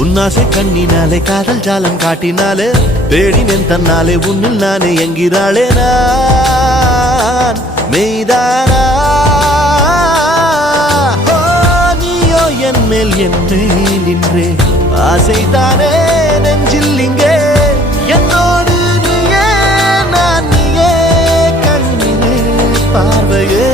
உன்னாசை கண்ணினாலே காதல் ஜாலம் காட்டினாலே தேடினேன் தன்னாலே உன்னில் நானே என்கிறாளே நான் மெய்தானா நீயோ என் மேல் என்னே நின்றே ஆசைதானே நெஞ்சில் இங்கே என்னோடு நீயே நான் நீயே கண்ணினே பார்வையே